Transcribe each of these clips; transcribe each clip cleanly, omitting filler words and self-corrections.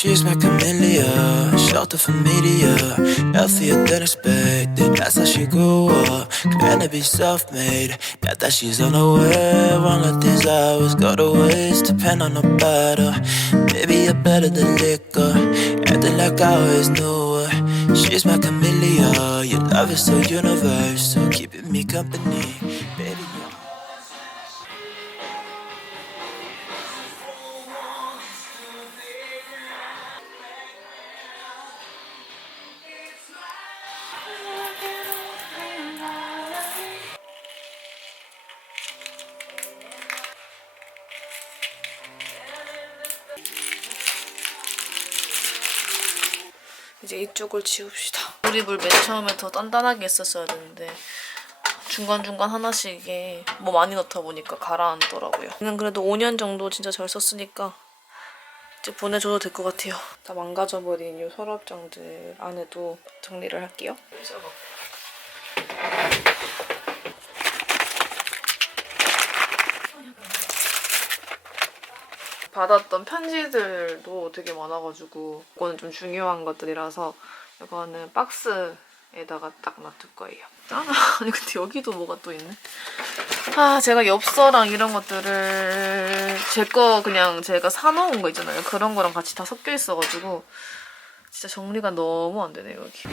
She's my camellia, shelter from media, healthier than expected. That's how she grew up, claiming to be self-made. Now that she's unaware, won't let these hours go to waste. Depend on the battle, maybe you're better than liquor. Acting like I always knew her. She's my camellia, your love is so universal, keeping me company, baby. 이제 이쪽을 지웁시다. 조립을 맨 처음에 더 단단하게 했었어야 되는데 중간중간 하나씩 이게 뭐 많이 넣다 보니까 가라앉더라고요. 그냥 그래도 5년 정도 진짜 잘 썼으니까 이제 보내줘도 될 것 같아요. 다 망가져버린 이 서랍장들 안에도 정리를 할게요. 받았던 편지들도 되게 많아가지고 이거는 좀 중요한 것들이라서 이거는 박스에다가 딱 놔둘 거예요. 아니 근데 여기도 뭐가 또 있네. 제가 엽서랑 이런 것들을 제 거 그냥 제가 사놓은 거 있잖아요. 그런 거랑 같이 다 섞여 있어가지고 진짜 정리가 너무 안 되네요 여기.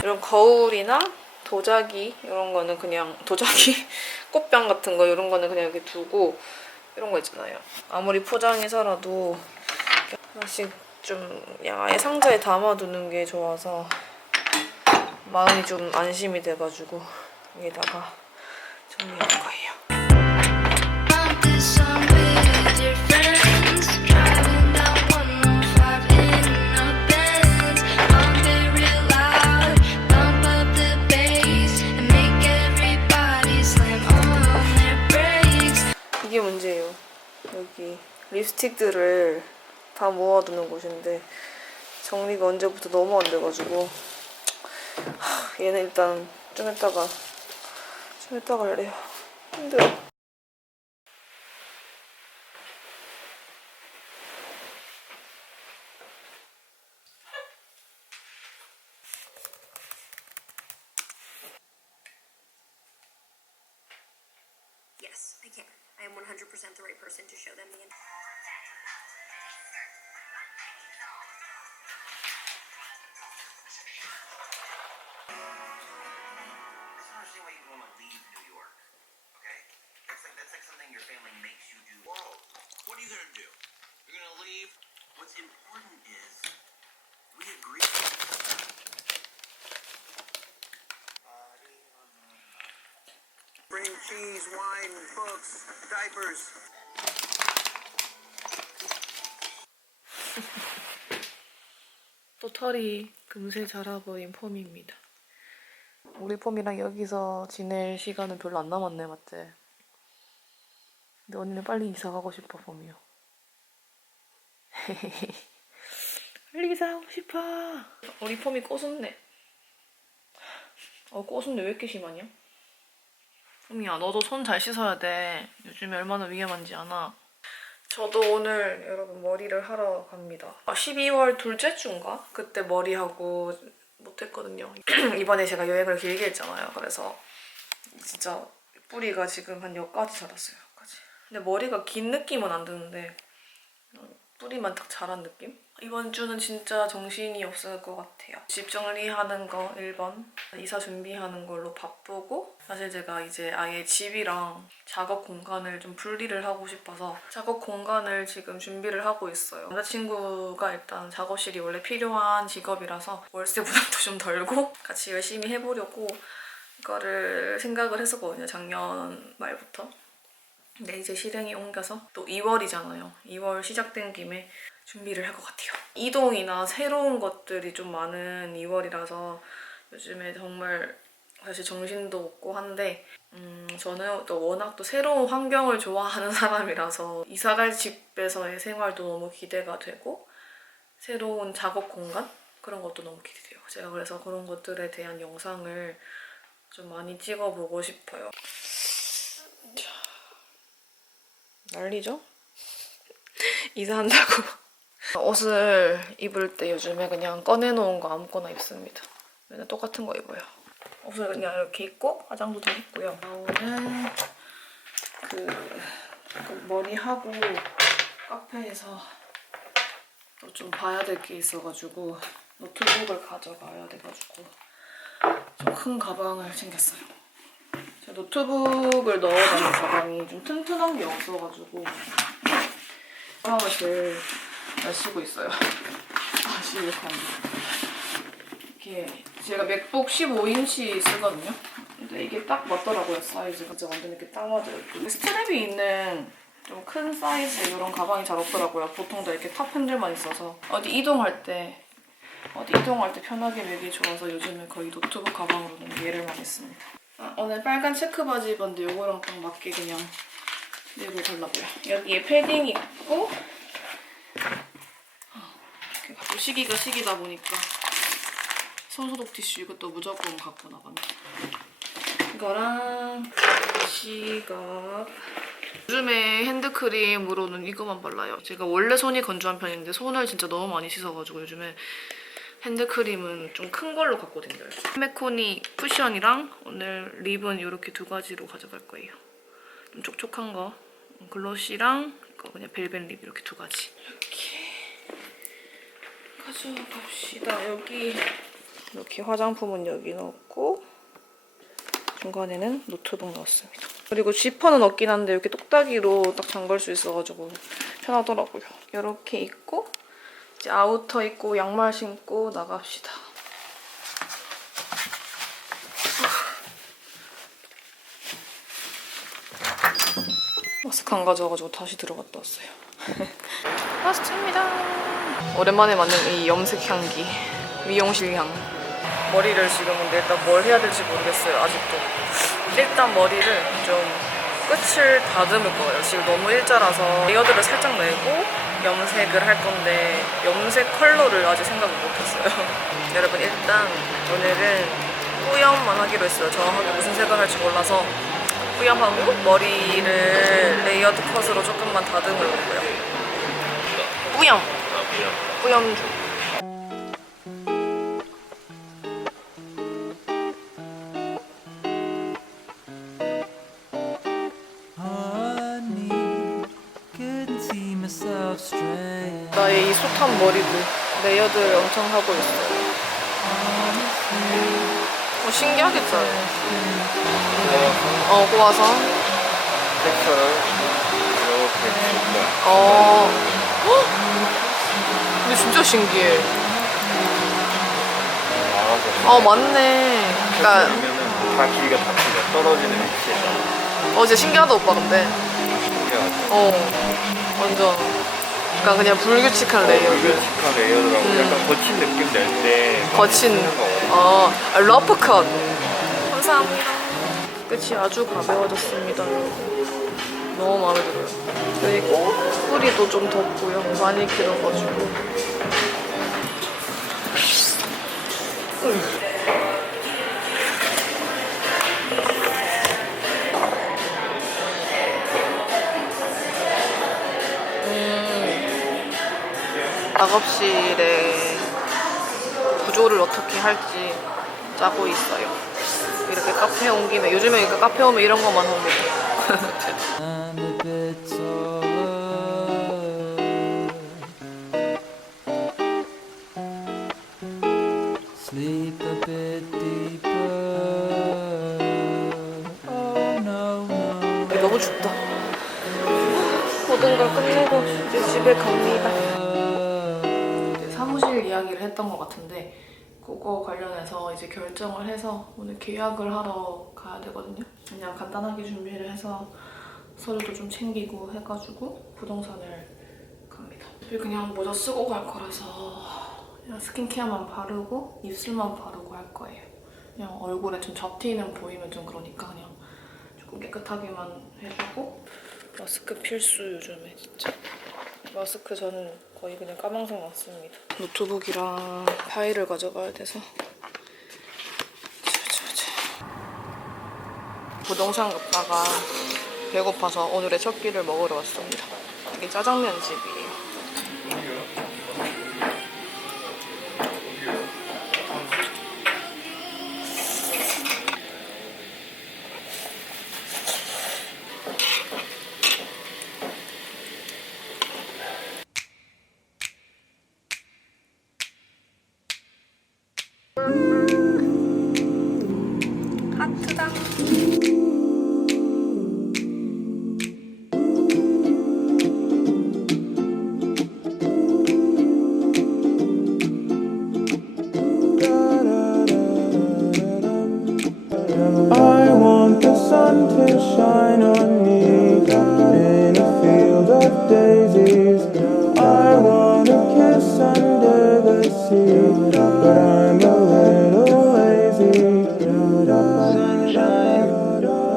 이런 거울이나 도자기 이런 거는 그냥 도자기 꽃병 같은 거 이런 거는 그냥 이렇게 두고 이런 거 있잖아요. 아무리 포장이 살아도 하나씩 좀 그냥 아예 상자에 담아두는 게 좋아서 마음이 좀 안심이 돼가지고 여기다가 정리할 거예요. 이게 문제예요. 여기 립스틱들을 다 모아두는 곳인데 정리가 언제부터 너무 안 돼가지고 얘는 일단 좀 이따가 할래요. 힘들어. Yes, I can. I am 100% the right person to show them the What are you gonna do? You're gonna leave? What's important is we agree. Bring cheese, wine, books, diapers. 또 털이 금세 자라버린 폼입니다. 우리 폼이랑 여기서 지낼 시간은 별로 안 남았네, 맞지? 근데 언니는 빨리 이사 가고 싶어, 폼이요. 빨리 이사 가고 싶어. 우리 폼이 꼬숩네. 꼬숩네. 왜 이렇게 심하냐? 폼이야, 너도 손 잘 씻어야 돼. 요즘에 얼마나 위험한지 아나? 저도 오늘 여러분 머리를 하러 갑니다. 12월 둘째 주인가? 그때 머리하고 못했거든요. 이번에 제가 여행을 길게 했잖아요. 그래서 진짜 뿌리가 지금 한 여기까지 자랐어요. 여기까지. 근데 머리가 긴 느낌은 안 드는데 뿌리만 딱 자란 느낌? 이번 주는 진짜 정신이 없을 것 같아요. 집 정리하는 거 1번, 이사 준비하는 걸로 바쁘고 사실 제가 이제 아예 집이랑 작업 공간을 좀 분리를 하고 싶어서 작업 공간을 지금 준비를 하고 있어요. 남자친구가 일단 작업실이 원래 필요한 직업이라서 월세 부담도 좀 덜고 같이 열심히 해보려고 이거를 생각을 했었거든요. 작년 말부터. 근데 이제 실행이 옮겨서 또 2월이잖아요. 2월 시작된 김에 준비를 할 것 같아요. 이동이나 새로운 것들이 좀 많은 2월이라서 요즘에 정말 사실 정신도 없고 한데 저는 또 워낙 또 새로운 환경을 좋아하는 사람이라서 이사갈 집에서의 생활도 너무 기대가 되고 새로운 작업 공간? 그런 것도 너무 기대돼요. 제가 그래서 그런 것들에 대한 영상을 좀 많이 찍어보고 싶어요. 자, 난리죠? 이사한다고. 옷을 입을 때 요즘에 그냥 꺼내놓은 거 아무거나 입습니다. 맨날 똑같은 거 입어요. 옷을 그냥 이렇게 입고 화장도 좀 입고요. 오늘 머리하고 카페에서 또 좀 봐야 될 게 있어가지고 노트북을 가져가야 돼가지고 좀 큰 가방을 챙겼어요. 제가 노트북을 넣어 다니는 가방이 좀 튼튼한 게 없어가지고 가방을 제일 잘 쓰고 있어요. 아, 실력한데. 이렇게 제가 맥북 15인치 쓰거든요. 근데 이게 딱 맞더라고요, 사이즈가. 진짜 완전 이렇게 딱 맞아요. 스트랩이 있는 좀 큰 사이즈 이런 가방이 잘 없더라고요. 보통 다 이렇게 탑 핸들만 있어서 어디 이동할 때 편하게 매기 좋아서 요즘에 거의 노트북 가방으로는 얘를 많이 씁니다. 오늘 빨간 체크 바지 입었는데 요거랑 딱 맞게 그냥 얘로 골라봐요. 여기에 패딩 있고 또 시기가 시기다 보니까 손소독 티슈 이것도 무조건 갖고 나갑니다. 이거랑 시각. 요즘에 핸드크림으로는 이거만 발라요. 제가 원래 손이 건조한 편인데 손을 진짜 너무 많이 씻어가지고 요즘에 핸드크림은 좀 큰 걸로 갖고 다녀요. 메코니 쿠션이랑 오늘 립은 이렇게 두 가지로 가져갈 거예요. 좀 촉촉한 거. 글로시랑 이거 그냥 벨벳 립 이렇게 두 가지. 이렇게 가져갑시다. 여기 이렇게 화장품은 여기 넣었고 중간에는 노트북 넣었습니다. 그리고 지퍼는 없긴 한데 이렇게 똑딱이로 딱 잠글 수 있어가지고 편하더라고요. 이렇게 입고 이제 아우터 입고 양말 신고 나갑시다. 마스크 안 가져와가지고 다시 들어갔다 왔어요. 마스크입니다. 오랜만에 맡는 이 염색 향기. 미용실 향. 머리를 지금 근데 일단 뭘 해야 될지 모르겠어요, 아직도. 일단 머리를 좀 끝을 다듬을 거예요. 지금 너무 일자라서 레이어드를 살짝 내고 염색을 할 건데 염색 컬러를 아직 생각을 못했어요. 여러분 일단 오늘은 뿌염만 하기로 했어요. 정확하게 무슨 색을 할지 몰라서 뿌염하고 머리를 레이어드 컷으로 조금만 다듬으려고요. 뿌염! 뿌염 중. 나의 이 숱한 머리도 레이어드를 엄청 하고 있어요. 신기하겠죠? 꼬아서. 텍스처를 이렇게 줄 헉! 근데 진짜 신기해. 맞네. 그러니까 다 길이가 다 틀려. 떨어지는 위치에서. 진짜 신기하다 오빠 근데. 신기하죠. 완전. 그러니까 그냥 불규칙한 레이어드. 불규칙한 레이어드라고 약간 거친 느낌 낼 때 거친. 러프 컷. 감사합니다. 끝이 아주 가벼워졌습니다, 여러분. 너무 마음에 들어요. 그리고 뿌리도 좀 덥고요. 많이 길어가지고. 작업실의 구조를 어떻게 할지 짜고 있어요. 이렇게 카페에 온 김에 요즘에 이렇게 카페 오면 이런 것만 합니다. Sleep a bit deeper. Oh no, no. 너무 춥다. 모든 걸 끝내고 이제 집에 갑니다. 사무실 이야기를 했던 것 같은데 그거 관련해서 이제 결정을 해서 오늘 계약을 하러 가야 되거든요. 그냥 간단하게 준비를 해서 서류도 좀 챙기고 해가지고 부동산을 갑니다. 그냥 모자 쓰고 갈 거라서 그냥 스킨케어만 바르고 입술만 바르고 할 거예요. 그냥 얼굴에 좀 접티는 보이면 좀 그러니까 그냥 조금 깨끗하게만 해주고 마스크 필수 요즘에 진짜. 마스크 저는 거의 그냥 까망상 왔습니다. 노트북이랑 파일을 가져가야 돼서. 부동산 갔다가 배고파서 오늘의 첫 끼를 먹으러 왔습니다. 이게 짜장면 집이에요. 하트당. I want the sun to shine on me in a field of daisies. I want a kiss under the sea, but I'm a little lazy. Sunshine,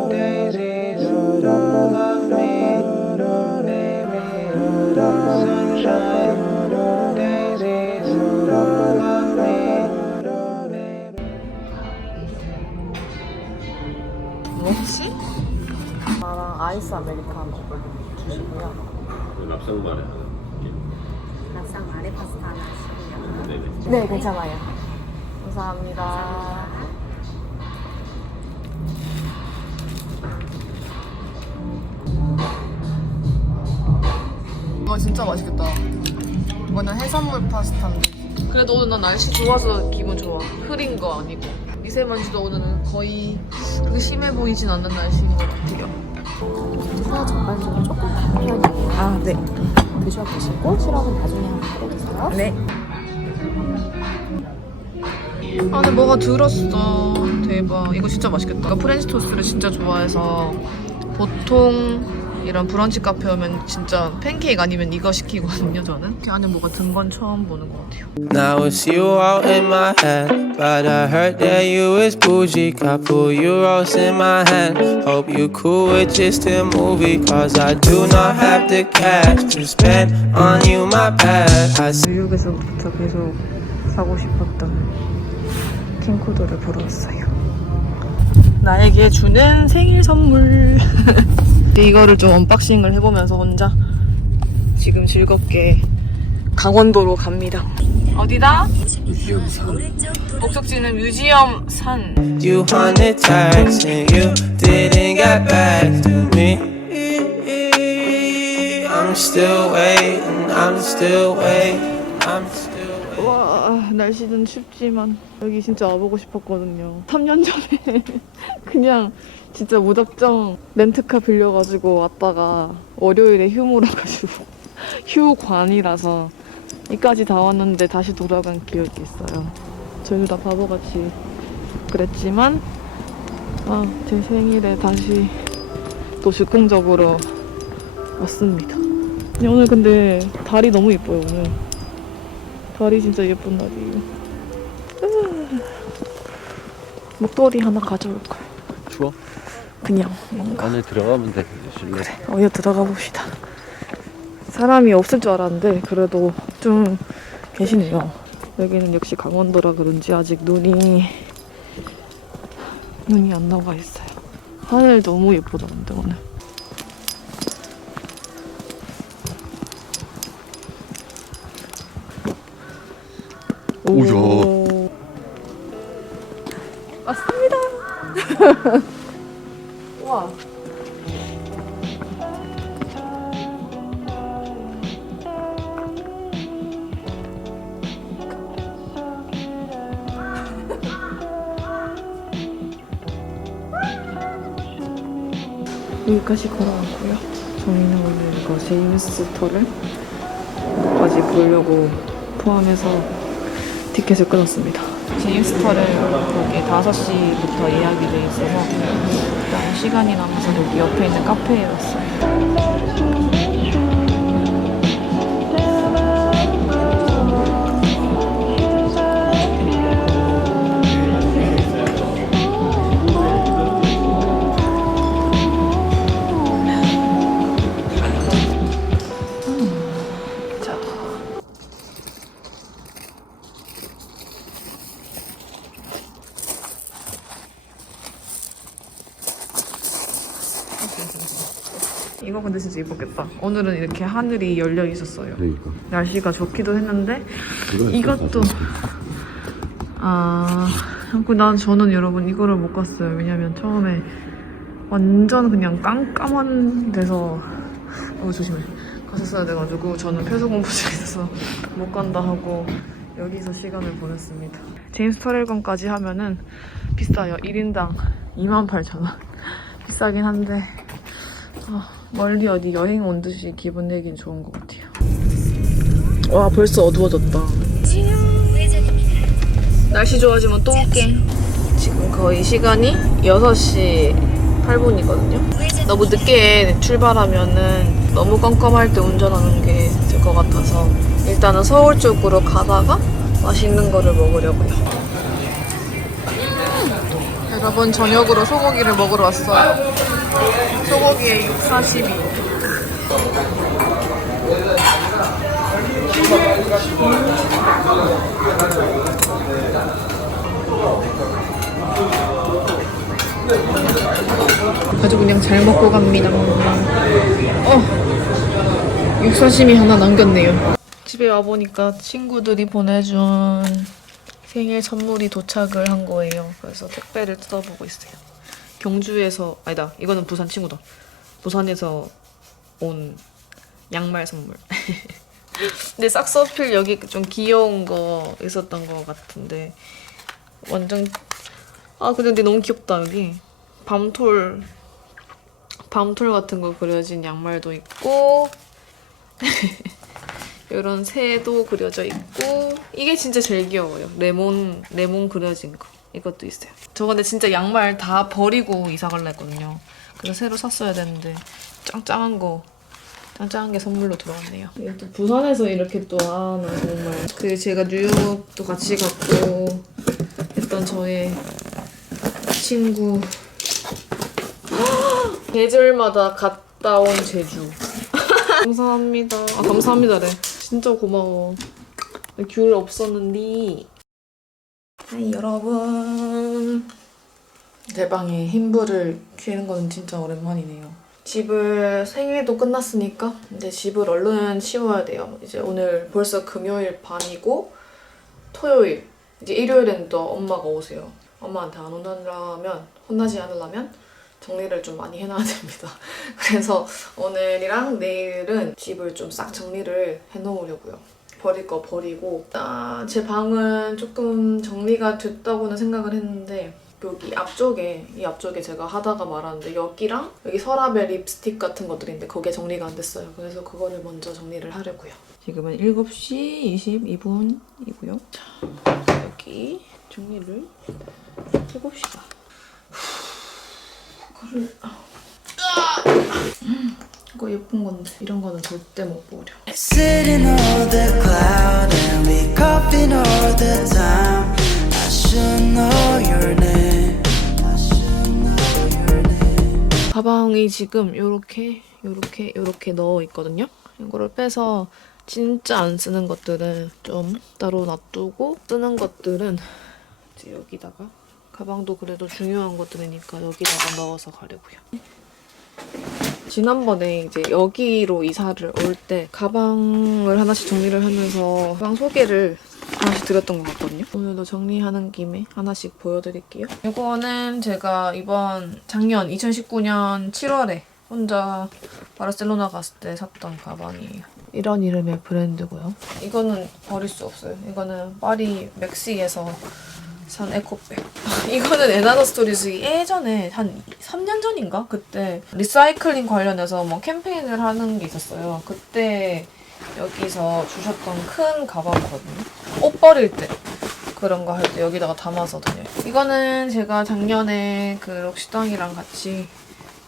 daisies, love me, baby. Sunshine, daisies, love me. 뭐지? 나랑 아이스 아메리카노 주시고요. 랍상바래. 랍상 아래 파스타 하나 하시고요. 네, 괜찮아요. 감사합니다. 이거 진짜 맛있겠다. 이거는 해산물 파스타인데. 그래도 오늘 난 날씨 좋아서 기분 좋아. 흐린 거 아니고. 미세먼지도 오늘은 거의 그렇게 심해 보이진 않는 날씨인 것 같아요. 사 전반적으로 조금 단 편이에요. 아, 네. 드셔보시고 시럽은 나중에 한번 뿌려주세요. 네. 안에 뭐가 들었어. 대박. 이거 진짜 맛있겠다. 제가 프렌치 토스트를 진짜 좋아해서 보통 이런 브런치 카페 오면 진짜 팬케이크 아니면 이거 시키거든요, 저는. 이렇게 안에 뭐가 든 건 처음 보는 것 같아요. Now it's you out in my head, but I heard that you is bougie. Couple euros in my hand. Hope you cool with just a movie, cause I do not have the cash to spend on you, my bad. I 뉴욕에서부터 계속 사고 싶었던 캠코더를 보러 왔어요. 나에게 주는 생일 선물. 이거를 좀 언박싱을 해보면서 혼자 지금 즐겁게 강원도로 갑니다. 어디다? 목적지는 뮤지엄 산. You wanted text and you didn't get back to me. I'm still waiting, I'm still waiting, I'm still waiting. 와, 날씨는 춥지만 여기 진짜 와보고 싶었거든요. 3년 전에 그냥 진짜 무작정 렌트카 빌려가지고 왔다가 월요일에 휴무라가지고 휴관이라서 이까지 다 왔는데 다시 돌아간 기억이 있어요. 저희도 다 바보같이 그랬지만 제 생일에 다시 또 즉흥적으로 왔습니다. 오늘 근데 달이 너무 예뻐요. 오늘 달이 진짜 예쁜 날이에요. 목도리 하나 가져올걸. 추워? 그냥 뭔가 안에 들어가면 돼. 실내. 어여 들어가 봅시다. 사람이 없을 줄 알았는데 그래도 좀 계시네요. 여기는 역시 강원도라 그런지 아직 눈이 안 나와 있어요. 하늘 너무 예쁘다는데 오늘. 오야. 왔습니다. 와. 여기까지 걸어왔고요. 저희는 오늘 이거 제임스 터를까지 보려고 포함해서 티켓을 끊었습니다. 제임스 터를 여기 5시부터 예약이 돼 있어서 일단 시간이 남아서 여기 옆에 있는 카페에 왔어요. 자, 이거 근데 진짜 이뻤겠다. 오늘은 이렇게 하늘이 열려 있었어요. 그러니까. 날씨가 좋기도 했는데 이거 이것도 저는 여러분 이거를 못 갔어요. 왜냐면 처음에 완전 그냥 깜깜한 데서 조심해 갔었어야 돼가지고 저는 폐소 공부 중이라서 못 간다 하고 여기서 시간을 보냈습니다. 제임스 터렐건까지 하면은 비싸요. 1인당 28,000원. 비싸긴 한데 멀리 어디 여행 온 듯이 기분 내긴 좋은 것 같아요. 와 벌써 어두워졌다. 날씨 좋아지면 또 올게. 지금 거의 시간이 6시 8분이거든요. 너무 늦게 출발하면은 너무 깜깜할 때 운전하는 게 될 것 같아서 일단은 서울 쪽으로 가다가 맛있는 거를 먹으려고요. 여러분 저녁으로 소고기를 먹으러 왔어요. 소고기에 642. 아주 그냥 잘 먹고 갑니다. 육사심이 하나 남겼네요. 집에 와보니까 친구들이 보내준 생일 선물이 도착을 한 거예요. 그래서 택배를 뜯어보고 있어요. 경주에서 아니다, 이거는 부산 친구다. 부산에서 온 양말 선물. 근데 싹스어필 여기 좀 귀여운 거 있었던 것 같은데 완전 근데 너무 귀엽다. 여기 밤톨 같은 거 그려진 양말도 있고 이런 새도 그려져 있고 이게 진짜 제일 귀여워요. 레몬 그려진 거 이것도 있어요. 저 근데 진짜 양말 다 버리고 이사 갈라 했거든요. 그래서 새로 샀어야 되는데 짱짱한 게 선물로 들어왔네요. 이게 또 부산에서 이렇게 또 나 정말 제가 뉴욕도 같이 갔고 했던 저의 친구 계절마다 갔다 온 제주. 감사합니다. 감사합니다래. 진짜 고마워. 귤 없었는데. 하이 여러분. 제 방에 흰불을 켜는 건 진짜 오랜만이네요. 집을 생일도 끝났으니까 이제 집을 얼른 치워야 돼요. 이제 오늘 벌써 금요일 밤이고 토요일 이제 일요일엔 또 엄마가 오세요. 엄마한테 안 혼나지 않으려면 정리를 좀 많이 해놔야 됩니다. 그래서 오늘이랑 내일은 집을 좀 싹 정리를 해놓으려고요. 버릴 거 버리고 제 방은 조금 정리가 됐다고는 생각을 했는데 여기 앞쪽에 제가 하다가 말았는데 여기랑 여기 서랍에 립스틱 같은 것들이 있는데 그게 정리가 안 됐어요. 그래서 그거를 먼저 정리를 하려고요. 지금은 7시 22분이고요. 자, 여기 정리를 해봅시다. 이거 예쁜 건데 이런 거는 절대 못 버려. Sitting on the cloud and we coughing all the time. I should know your name. I should know your name. 가방이 지금 요렇게 넣어 있거든요. 이거를 빼서 진짜 안 쓰는 것들은 좀 따로 놔두고 쓰는 것들은 이제 여기다가 가방도 그래도 중요한 것들이니까 여기다가 넣어서 가려고요. 지난번에 이제 여기로 이사를 올 때 가방을 하나씩 정리를 하면서 가방 소개를 하나씩 드렸던 것 같거든요. 오늘도 정리하는 김에 하나씩 보여드릴게요. 이거는 제가 작년 2019년 7월에 혼자 바르셀로나 갔을 때 샀던 가방이에요. 이런 이름의 브랜드고요. 이거는 버릴 수 없어요. 이거는 파리 맥시에서 산 에코백. 이거는 에나더 스토리즈 예전에 한 3년 전인가? 그때 리사이클링 관련해서 뭐 캠페인을 하는 게 있었어요. 그때 여기서 주셨던 큰 가방이거든요. 옷 버릴 때 그런 거 할 때 여기다가 담아서 다녀요. 이거는 제가 작년에 그 록시땅이랑 같이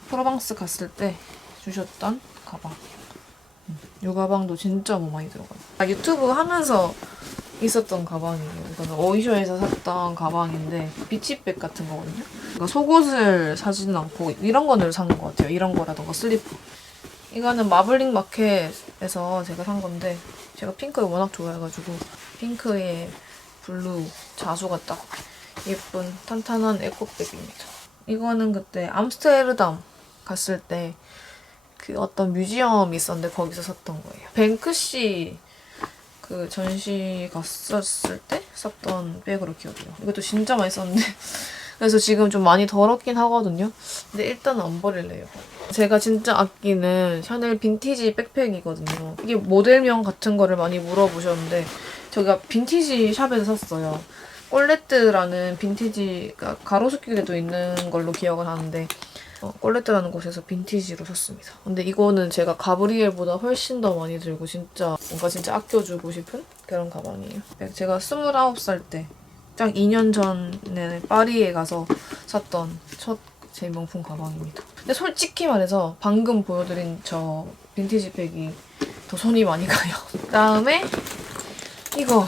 프로방스 갔을 때 주셨던 가방. 이 가방도 진짜 뭐 많이 들어가요. 유튜브 하면서 있었던 가방이에요. 이거는 오이쇼에서 샀던 가방인데 비치백 같은 거거든요. 그러니까 속옷을 사지는 않고 이런 거를 사는 것 같아요. 이런 거라던가 슬리퍼. 이거는 마블링 마켓에서 제가 산 건데 제가 핑크를 워낙 좋아해가지고 핑크에 블루 자수가 딱 예쁜 탄탄한 에코백입니다. 이거는 그때 암스테르담 갔을 때 그 어떤 뮤지엄이 있었는데 거기서 샀던 거예요. 뱅크시 그 전시 갔었을 때 샀던 백으로 기억해요. 이것도 진짜 많이 썼는데 그래서 지금 좀 많이 더럽긴 하거든요. 근데 일단은 안 버릴래요. 제가 진짜 아끼는 샤넬 빈티지 백팩이거든요. 이게 모델명 같은 거를 많이 물어보셨는데 제가 빈티지 샵에서 샀어요. 꼴레트라는 빈티지가 가로수길에도 있는 걸로 기억을 하는데 꼴레트라는 곳에서 빈티지로 샀습니다. 근데 이거는 제가 가브리엘보다 훨씬 더 많이 들고 진짜 뭔가 진짜 아껴주고 싶은 그런 가방이에요. 제가 29살 때 딱 2년 전에 파리에 가서 샀던 첫 제 명품 가방입니다. 근데 솔직히 말해서 방금 보여드린 저 빈티지 백이 더 손이 많이 가요. 그다음에 이거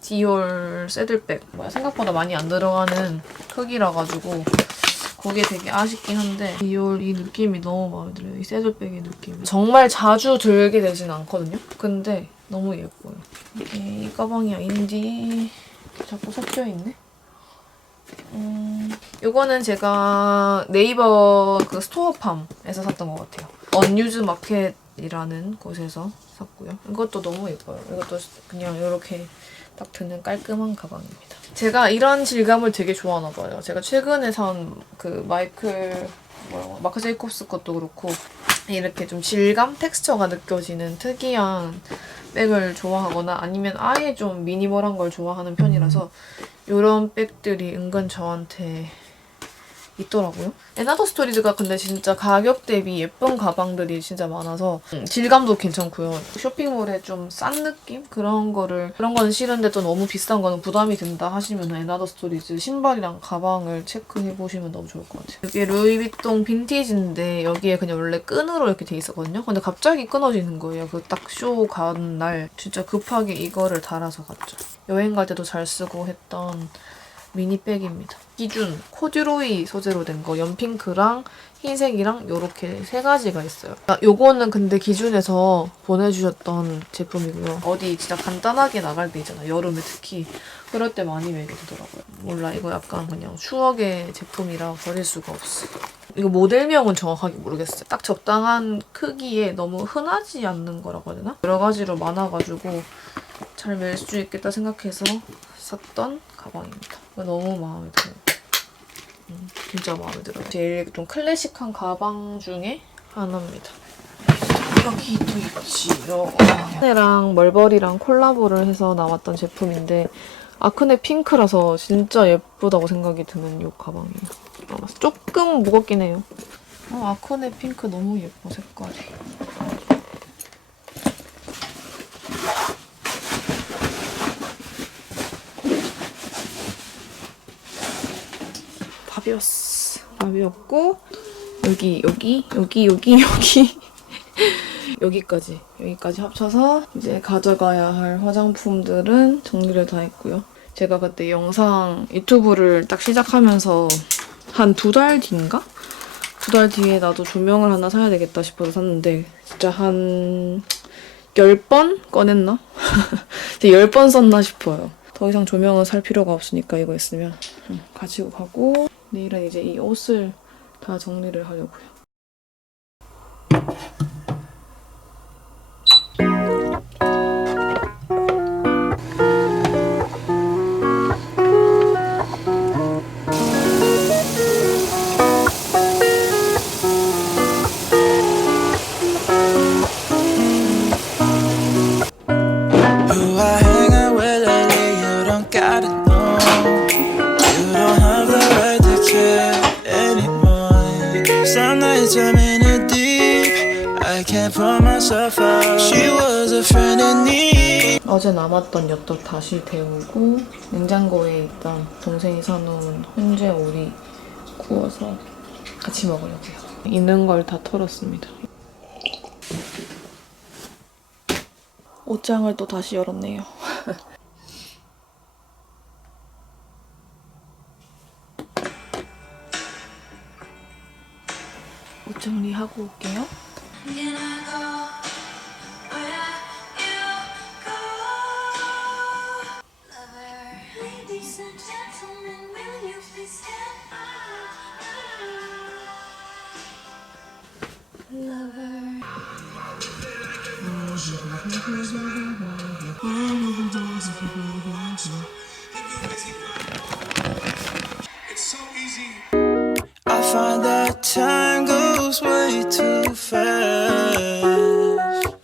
디올 새들백 생각보다 많이 안 들어가는 크기라 가지고 그게 되게 아쉽긴 한데 디올 이 느낌이 너무 마음에 들어요. 이 새들백의 느낌이 정말 자주 들게 되진 않거든요. 근데 너무 예뻐요. 이게 이 가방이 아닌지 자꾸 섞여있네. 요거는 제가 네이버 그 스토어팜에서 샀던 것 같아요. 언유즈 마켓이라는 곳에서 샀고요. 이것도 너무 예뻐요. 이것도 그냥 이렇게 딱 드는 깔끔한 가방입니다. 제가 이런 질감을 되게 좋아하나 봐요. 제가 최근에 산 그 마크 제이콥스 것도 그렇고 이렇게 좀 질감, 텍스처가 느껴지는 특이한 백을 좋아하거나 아니면 아예 좀 미니멀한 걸 좋아하는 편이라서 이런 백들이 은근 저한테 있더라고요. 에나더 스토리즈가 근데 진짜 가격 대비 예쁜 가방들이 진짜 많아서 질감도 괜찮고요. 쇼핑몰에 좀 싼 느낌? 그런 건 싫은데 또 너무 비싼 거는 부담이 된다 하시면 에나더 스토리즈 신발이랑 가방을 체크해보시면 너무 좋을 것 같아요. 이게 루이비통 빈티지인데 여기에 그냥 원래 끈으로 이렇게 돼 있었거든요. 근데 갑자기 끊어지는 거예요. 그 딱 쇼 간 날 진짜 급하게 이거를 달아서 갔죠. 여행 갈 때도 잘 쓰고 했던 미니백입니다. 기준 코듀로이 소재로 된 거 연핑크랑 흰색이랑 요렇게 세 가지가 있어요. 요거는 근데 기준에서 보내주셨던 제품이고요. 어디 진짜 간단하게 나갈 때 있잖아요. 여름에 특히 그럴 때 많이 매게 되더라고요. 몰라 이거 약간 그냥 추억의 제품이라 버릴 수가 없어. 이거 모델명은 정확하게 모르겠어요. 딱 적당한 크기에 너무 흔하지 않는 거라고 해야 되나? 여러 가지로 많아가지고 잘 멜 수 있겠다 생각해서 샀던 가방입니다. 이거 너무 마음에 들어요. 진짜 마음에 들어요. 제일 좀 클래식한 가방 중에 하나입니다. 여기도 있지요. 아크네랑 멀버리랑 콜라보를 해서 나왔던 제품인데 아크네 핑크라서 진짜 예쁘다고 생각이 드는 이 가방이에요. 조금 무겁긴 해요. 아크네 핑크 너무 예뻐 색깔이. 밥이었고 여기 여기까지 합쳐서 이제 가져가야 할 화장품들은 정리를 다 했고요. 제가 그때 영상 유튜브를 딱 시작하면서 한 2달 뒤인가? 2달 뒤에 나도 조명을 하나 사야 되겠다 싶어서 샀는데 진짜 한 10번 꺼냈나? 10번 썼나 싶어요. 더 이상 조명은 살 필요가 없으니까 이거 있으면 가지고 가고 내일은 이제 이 옷을 다 정리를 하려고요. Who I hang out with lately, you don't gotta know. You don't have the right to care anymore. Some nights I'm in it deep, I can't pull myself out. She was a friend in need. 어제 남았던 엽떡 다시 데우고 냉장고에 있던 동생이 사놓은 훈제 오리 구워서 같이 먹으려고요. 있는 걸 다 털었습니다. 옷장을 또 다시 열었네요. 옷 정리하고 올게요. Lover, I find that time goes way too fast.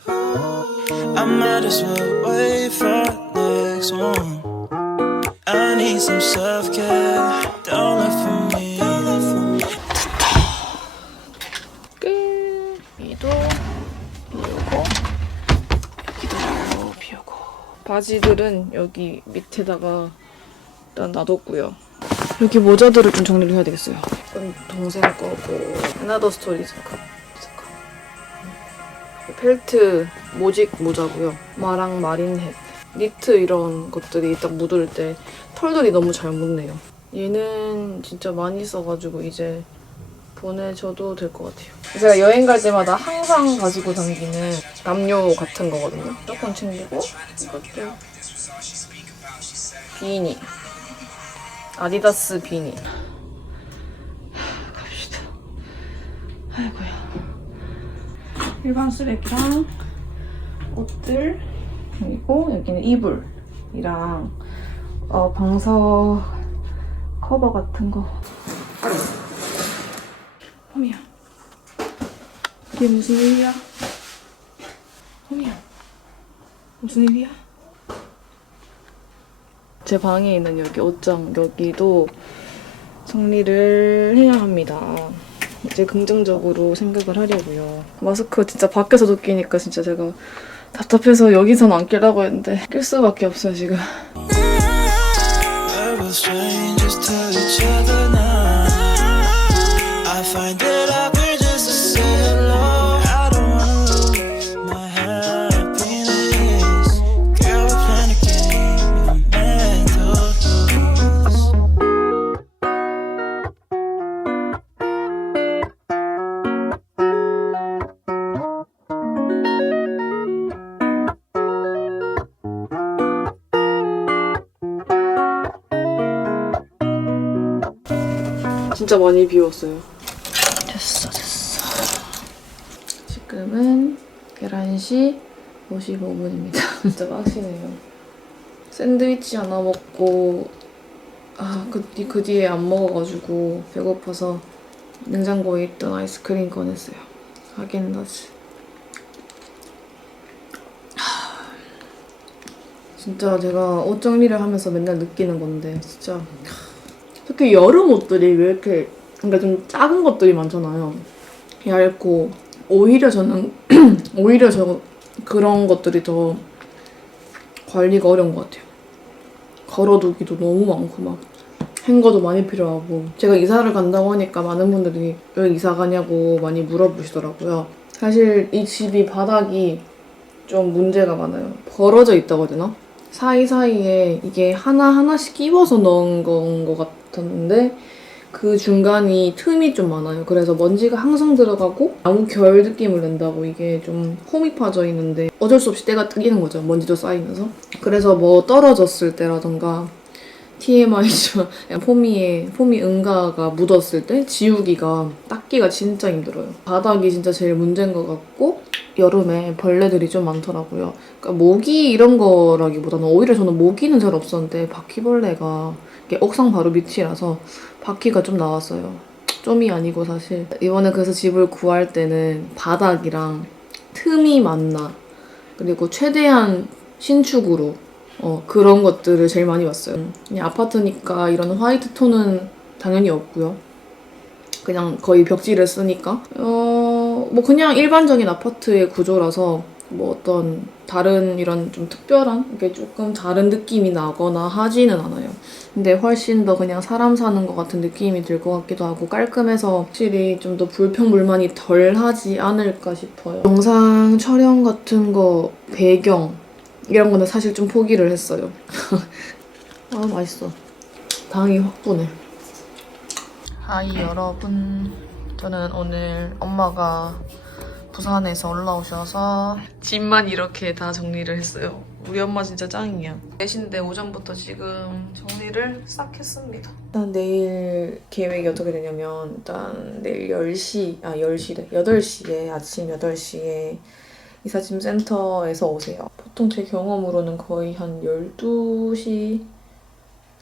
I might as well wait for next one. I need some self-care. Don't look for me. 끝. 여기도 비우고 여기도 비우고 바지들은 여기 밑에다가 일단 놔뒀고요. 여기 모자들을 좀 정리를 해야 되겠어요. 이건 동생 거고 Another Story 잠깐. 펠트 모직 모자고요. 마랑 마린햇 니트 이런 것들이 딱 묻을 때 털들이 너무 잘 묻네요. 얘는 진짜 많이 써가지고 이제 보내줘도 될 것 같아요. 제가 여행 갈 때마다 항상 가지고 다니는 담요 같은 거거든요. 조금 챙기고 이것도 비니 아디다스 비니 갑시다. 아이고야. 일반 쓰레기랑 옷들 그리고 여기는 이불이랑 방석 커버 같은 거. 호미야, 이게 무슨 일이야? 호미야, 무슨 일이야? 제 방에 있는 여기 옷장 여기도 정리를 해야 합니다. 이제 긍정적으로 생각을 하려고요. 마스크 진짜 밖에서도 끼니까 진짜 제가 답답해서 여기서는 안 끼려고 했는데 낄 수밖에 없어요 지금. We're both strangers to each other now. I find it awkward just to say hello. I don't wanna lose my happiness. Girl, we're playing a game of mental clues. 진짜 많이 비웠어요. 됐어. 지금은 11시 55분입니다. 진짜 빡시네요. 샌드위치 하나 먹고 그 뒤에 안 먹어가지고 배고파서 냉장고에 있던 아이스크림 꺼냈어요. 하겐다즈. 진짜 제가 옷 정리를 하면서 맨날 느끼는 건데 진짜 특히 여름 옷들이 왜 이렇게 그러니까 좀 작은 것들이 많잖아요. 얇고 오히려 저는 그런 것들이 더 관리가 어려운 것 같아요. 걸어두기도 너무 많고 막 행거도 많이 필요하고 제가 이사를 간다고 하니까 많은 분들이 왜 이사 가냐고 많이 물어보시더라고요. 사실 이 집이 바닥이 좀 문제가 많아요. 벌어져 있다고 해야 되나? 사이사이에 이게 하나하나씩 끼워서 넣은 건 것 같았는데 그 중간이 틈이 좀 많아요. 그래서 먼지가 항상 들어가고 나무 결 느낌을 낸다고 이게 좀 홈이 파져 있는데 어쩔 수 없이 때가 뜨기는 거죠. 먼지도 쌓이면서. 그래서 뭐 떨어졌을 때라던가 TMI지만 폼이 응가가 묻었을 때 지우기가 닦기가 진짜 힘들어요. 바닥이 진짜 제일 문제인 것 같고 여름에 벌레들이 좀 많더라고요. 그러니까 모기 이런 거라기보다는 오히려 저는 모기는 잘 없었는데 바퀴벌레가 이게 옥상 바로 밑이라서 바퀴가 좀 나왔어요. 좀이 아니고 사실. 이번에 그래서 집을 구할 때는 바닥이랑 틈이 많나 그리고 최대한 신축으로 그런 것들을 제일 많이 봤어요. 그냥 아파트니까 이런 화이트 톤은 당연히 없고요. 그냥 거의 벽지를 쓰니까 뭐 그냥 일반적인 아파트의 구조라서 뭐 어떤 다른 이런 좀 특별한 이게 조금 다른 느낌이 나거나 하지는 않아요. 근데 훨씬 더 그냥 사람 사는 것 같은 느낌이 들 것 같기도 하고 깔끔해서 확실히 좀 더 불평불만이 덜 하지 않을까 싶어요. 영상 촬영 같은 거 배경 이런 거는 사실 좀 포기를 했어요. 아 맛있어. 당이 확 부네. 하이 여러분, 저는 오늘 엄마가 부산에서 올라오셔서 집만 이렇게 다 정리를 했어요. 우리 엄마 진짜 짱이야. 4시인데 오전부터 지금 정리를 싹 했습니다. 일단 내일 계획이 어떻게 되냐면 일단 내일 8시래. 8시에 아침 8시에 이삿짐 센터에서 오세요. 보통 제 경험으로는 거의 한 12시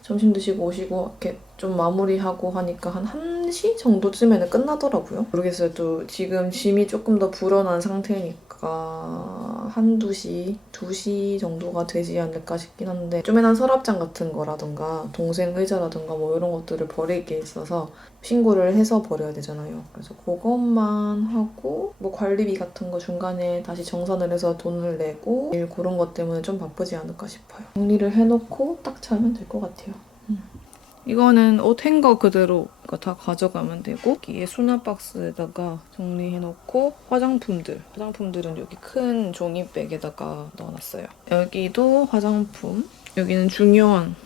점심 드시고 오시고 이렇게 좀 마무리하고 하니까 한 1시 정도쯤에는 끝나더라고요. 모르겠어요. 또 지금 짐이 조금 더 불어난 상태니까 1~2시, 2시 정도가 되지 않을까 싶긴 한데 쪼매난 서랍장 같은 거라던가 동생 의자라던가 뭐 이런 것들을 버릴 게 있어서 신고를 해서 버려야 되잖아요. 그래서 그것만 하고 뭐 관리비 같은 거 중간에 다시 정산을 해서 돈을 내고 일 그런 것 때문에 좀 바쁘지 않을까 싶어요. 정리를 해놓고 딱 자면 될 것 같아요. 이거는 옷 행거 그대로 다 가져가면 되고 여기에 수납 박스에다가 정리해놓고 화장품들은 여기 큰 종이백에다가 넣어놨어요. 여기도 화장품, 여기는 중요한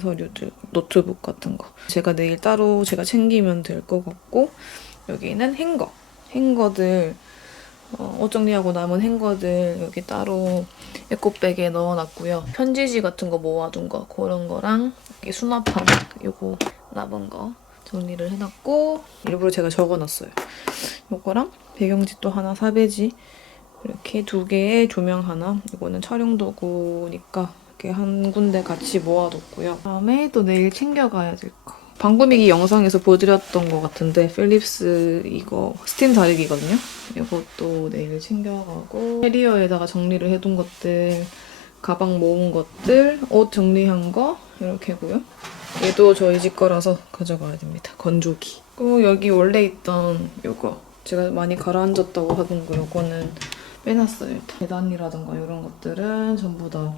서류들, 노트북 같은 거 제가 내일 따로 제가 챙기면 될 것 같고 여기는 행거들 옷 정리하고 남은 행거들 여기 따로 에코백에 넣어놨고요. 편지지 같은 거 모아둔 거 그런 거랑 여기 수납함 요거 남은 거 정리를 해놨고 일부러 제가 적어놨어요. 요거랑 배경지 또 하나, 사배지 이렇게 2개의 조명 하나 이거는 촬영 도구니까 이렇게 한 군데 같이 모아뒀고요. 그다음에 또 내일 챙겨가야 될 거. 방금 이 영상에서 보여드렸던 것 같은데 필립스 이거 스팀 다리기거든요. 이것도 내일 챙겨가고 캐리어에다가 정리를 해둔 것들, 가방 모은 것들, 옷 정리한 거 이렇게고요. 얘도 저희 집 거라서 가져가야 됩니다. 건조기. 그리고 여기 원래 있던 이거 제가 많이 가라앉았다고 하던 거 이거는 빼놨어요. 일단 계단이라던가 이런 것들은 전부 다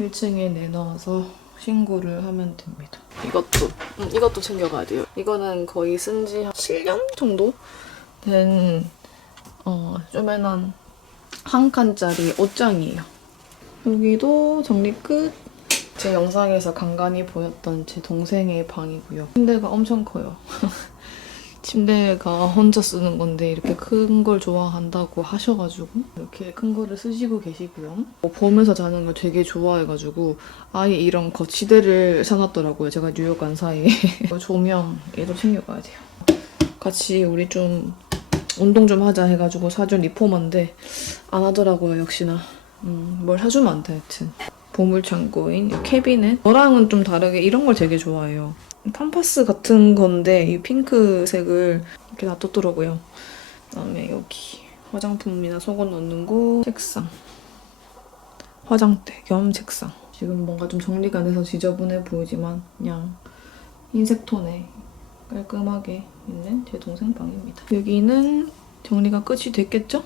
1층에 내놔서 신고를 하면 됩니다. 이것도 챙겨가야 돼요. 이거는 거의 쓴 지 한 7년 정도 된 쪼매난 한 칸짜리 옷장이에요. 여기도 정리 끝. 제 영상에서 간간히 보였던 제 동생의 방이고요. 침대가 엄청 커요. 침대가 혼자 쓰는 건데 이렇게 큰 걸 좋아한다고 하셔가지고 이렇게 큰 거를 쓰시고 계시고요. 보면서 자는 걸 되게 좋아해가지고 아예 이런 거치대를 사놨더라고요. 제가 뉴욕 간 사이에. 조명 얘도 챙겨가야 돼요. 같이 우리 좀 운동 좀 하자 해가지고 사준 리포머인데 안 하더라고요. 역시나 뭘 사주면 안 돼. 하여튼 보물창고인 이 캐비넷 저랑은 좀 다르게 이런 걸 되게 좋아해요. 팜파스 같은 건데 이 핑크색을 이렇게 놔뒀더라고요. 그다음에 여기 화장품이나 속옷 넣는 곳, 책상, 화장대 겸 책상. 지금 뭔가 좀 정리가 안 돼서 지저분해 보이지만 그냥 흰색 톤에 깔끔하게 있는 제 동생 방입니다. 여기는 정리가 끝이 됐겠죠?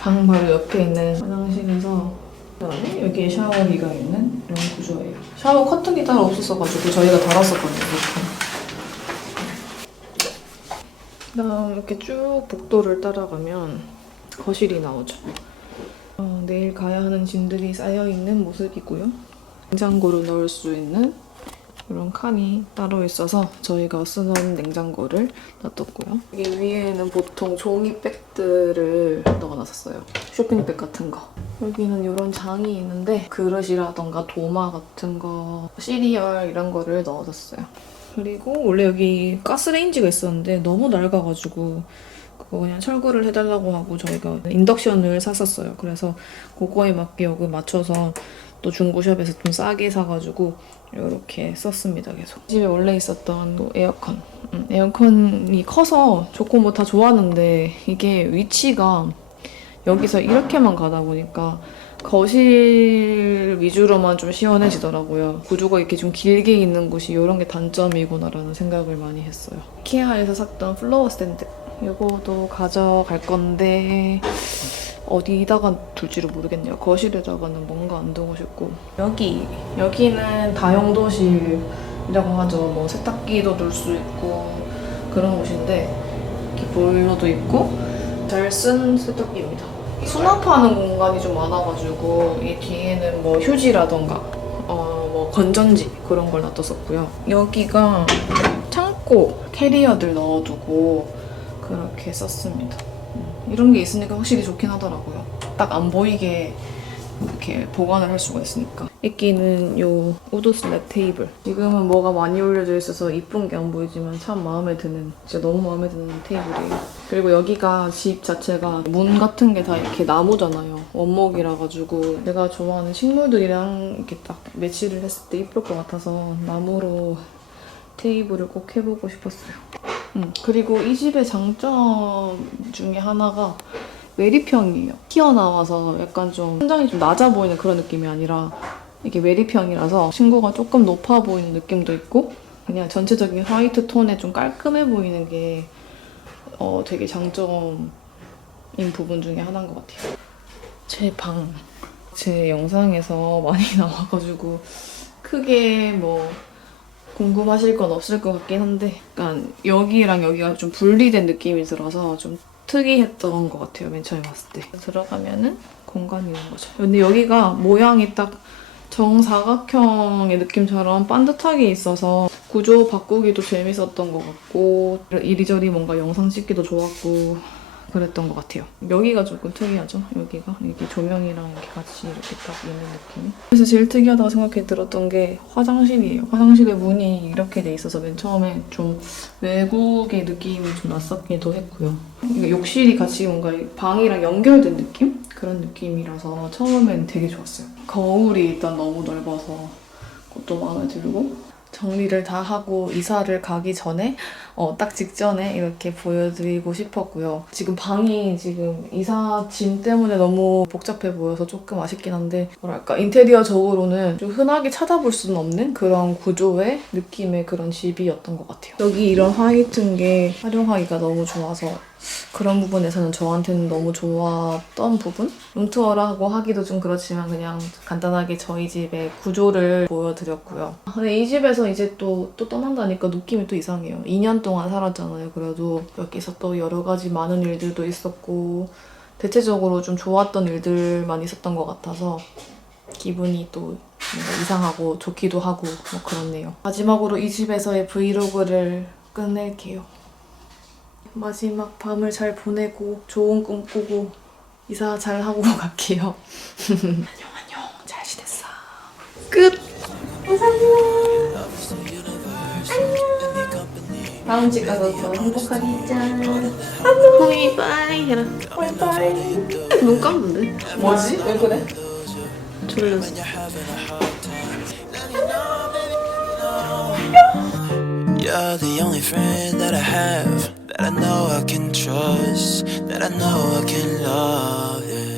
방 바로 옆에 있는 화장실에서 그다음에 여기에 샤워기가 있는 이런 구조예요. 샤워 커튼이 따로 없었어가지고 저희가 달았었거든요. 그다음 이렇게 쭉 복도를 따라가면 거실이 나오죠. 내일 가야 하는 짐들이 쌓여있는 모습이고요. 냉장고를 넣을 수 있는 이런 칸이 따로 있어서 저희가 쓰던 냉장고를 놔뒀고요. 여기 위에는 보통 종이백들을 넣어놨었어요. 쇼핑백 같은 거. 여기는 이런 장이 있는데 그릇이라던가 도마 같은 거, 시리얼 이런 거를 넣어뒀어요. 그리고 원래 여기 가스레인지가 있었는데 너무 낡아가지고 그거 그냥 철거를 해달라고 하고 저희가 인덕션을 샀었어요. 그래서 그거에 맞게 여기 맞춰서 또 중고샵에서 좀 싸게 사가지고 이렇게 썼습니다. 계속. 집에 원래 있었던 에어컨. 에어컨이 커서 좋고 뭐 다 좋았는데 이게 위치가 여기서 이렇게만 가다 보니까 거실 위주로만 좀 시원해지더라고요. 구조가 이렇게 좀 길게 있는 곳이 이런 게 단점이구나라는 생각을 많이 했어요. 이케아에서 샀던 플로어 스탠드. 이거도 가져갈 건데 어디다가 둘지를 모르겠네요. 거실에다가는 뭔가 안 두고 싶고. 여기는 다용도실이라고 하죠. 뭐 세탁기도 둘 수 있고 그런 곳인데 이렇게 보일러도 있고 잘 쓴 세탁기입니다. 수납하는 공간이 좀 많아가지고 이 뒤에는 뭐 휴지라던가 뭐 건전지 그런 걸 놔뒀었고요. 여기가 창고 캐리어들 넣어두고 그렇게 썼습니다. 이런 게 있으니까 확실히 좋긴 하더라고요. 딱 안 보이게 이렇게 보관을 할 수가 있으니까. 끼는 요 우드 슬랩 테이블. 지금은 뭐가 많이 올려져 있어서 이쁜 게 안 보이지만 참 마음에 드는, 진짜 너무 마음에 드는 테이블이에요. 그리고 여기가 집 자체가 문 같은 게 다 이렇게 나무잖아요. 원목이라 가지고 제가 좋아하는 식물들이랑 이렇게 딱 매치를 했을 때 이쁠 것 같아서 나무로 테이블을 꼭 해보고 싶었어요. 그리고 이 집의 장점 중에 하나가 외리평이에요. 튀어나와서 약간 좀 천장이 좀 낮아 보이는 그런 느낌이 아니라 이게 외리평이라서 층고가 조금 높아 보이는 느낌도 있고 그냥 전체적인 화이트 톤에 좀 깔끔해 보이는 게 되게 장점인 부분 중에 하나인 것 같아요. 제 방. 제 영상에서 많이 나와가지고 크게 뭐 궁금하실 건 없을 것 같긴 한데 약간 여기랑 여기가 좀 분리된 느낌이 들어서 좀 특이했던 것 같아요. 맨 처음에 봤을 때. 들어가면은 공간이 있는 거죠. 근데 여기가 모양이 딱 정사각형의 느낌처럼 반듯하게 있어서 구조 바꾸기도 재밌었던 것 같고 이리저리 뭔가 영상 찍기도 좋았고 그랬던 것 같아요. 여기가 조금 특이하죠? 여기가 이렇게 조명이랑 이렇게 같이 이렇게 딱 있는 느낌. 그래서 제일 특이하다고 생각해 들었던 게 화장실이에요. 화장실의 문이 이렇게 돼 있어서 맨 처음에 좀 외국의 느낌이 좀 났었기도 했고요. 그러니까 욕실이 같이 뭔가 방이랑 연결된 느낌? 그런 느낌이라서 처음엔 되게 좋았어요. 거울이 일단 너무 넓어서 그것도 마음에 들고 정리를 다 하고 이사를 가기 전에 딱 직전에 이렇게 보여드리고 싶었고요. 지금 방이 지금 이사 짐 때문에 너무 복잡해 보여서 조금 아쉽긴 한데 뭐랄까 인테리어적으로는 좀 흔하게 찾아볼 수는 없는 그런 구조의 느낌의 그런 집이었던 것 같아요. 여기 이런 화이트인 게 활용하기가 너무 좋아서 그런 부분에서는 저한테는 너무 좋았던 부분? 룸투어라고 하기도 좀 그렇지만 그냥 간단하게 저희 집의 구조를 보여드렸고요. 근데 이 집에서 이제 또 떠난다니까 느낌이 또 이상해요. 2년 동안 살았잖아요. 그래도 여기서 또 여러 가지 많은 일들도 있었고 대체적으로 좀 좋았던 일들만 있었던 것 같아서 기분이 또 뭔가 이상하고 좋기도 하고 뭐 그렇네요. 마지막으로 이 집에서의 브이로그를 끝낼게요. 마지막 밤을 잘 보내고 좋은 꿈 꾸고 이사 잘 하고 갈게요. 안녕 잘 지냈어. 끝. 감사합니다. 다음 집 가서 더 행복하게 있자. 안녕. 호미 빠이 해라. 빠이빠이. 눈 감는데? 뭐지? 왜 그래? 졸려서. You're the only friend that I have, that I know I can trust, that I know I can love, yeah.